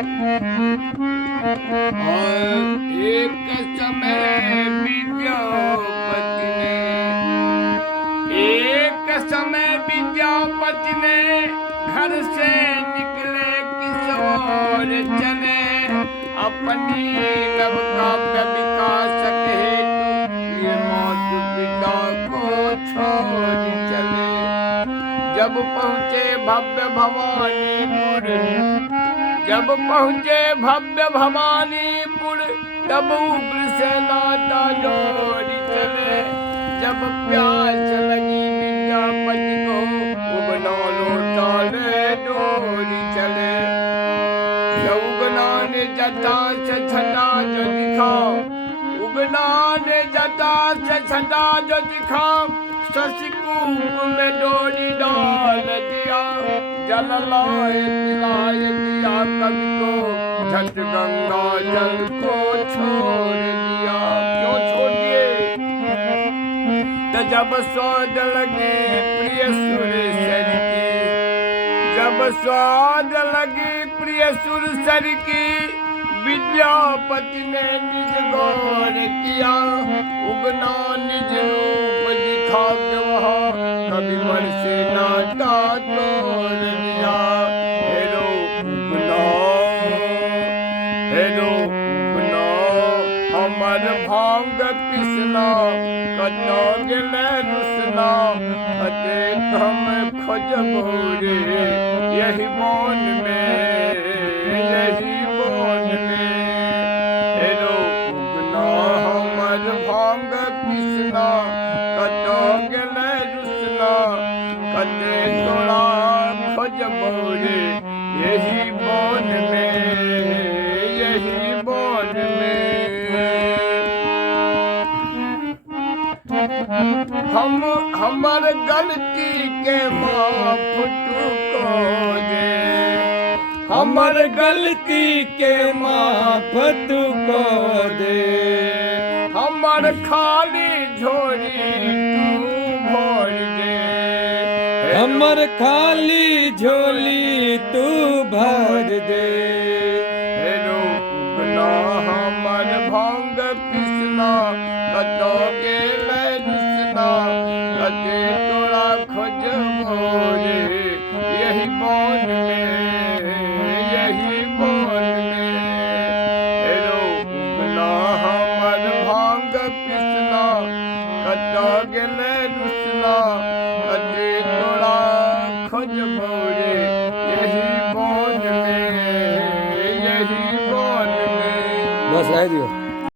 और एक समय विद्यापति ने घर से निकले किशोर चले, अपनी नव काव्य विकास हेतु ये मातु पिता को छोड़ चले। जब पहुँचे भव्य भवानीपुर तब उग्र सेना जोड़ी चले। जब प्यास लगी विद्यापति को उगना लौटाले डोरी चले। उगना ने जटा से छटा जो दिखा, जो दिखा शशिकूप में डोरी डाल दिया। जल लाए पिलाए दिया कवि को, झट गंगा जल को छोड़ दिया। क्यों छोड़ दिए? जब स्वाद लगी प्रिय सुर सर की, विद्यापति ने निज गौर किया। उगना निज रूप दिखा के वहाँ कभी मन से नाता तोड़ दिया। हेरो उगना हमर भांग पिसना, कतो गिले रुसना अते हम खोजबो रे यही बन में। हेरो उगना हमर भांग पिसना, कतो गिले रुसना कते तोरा खोजबो रे यही बन में। हमर गलती के माफ तू को दे, हमर गलती के माफ तू को दे। हमर खाली झोली तू भर दे, हमर खाली झोली तू भर दे। हेरो उगना हमर भांग पिसना, कतो गेले रुसना कते तोरा खोजबो रे यही बन में। हेरो उगना हमर भांग पिसना, कतो गेले रुसना कते तोरा खोजबो रे यही बन में। बस रह दियो।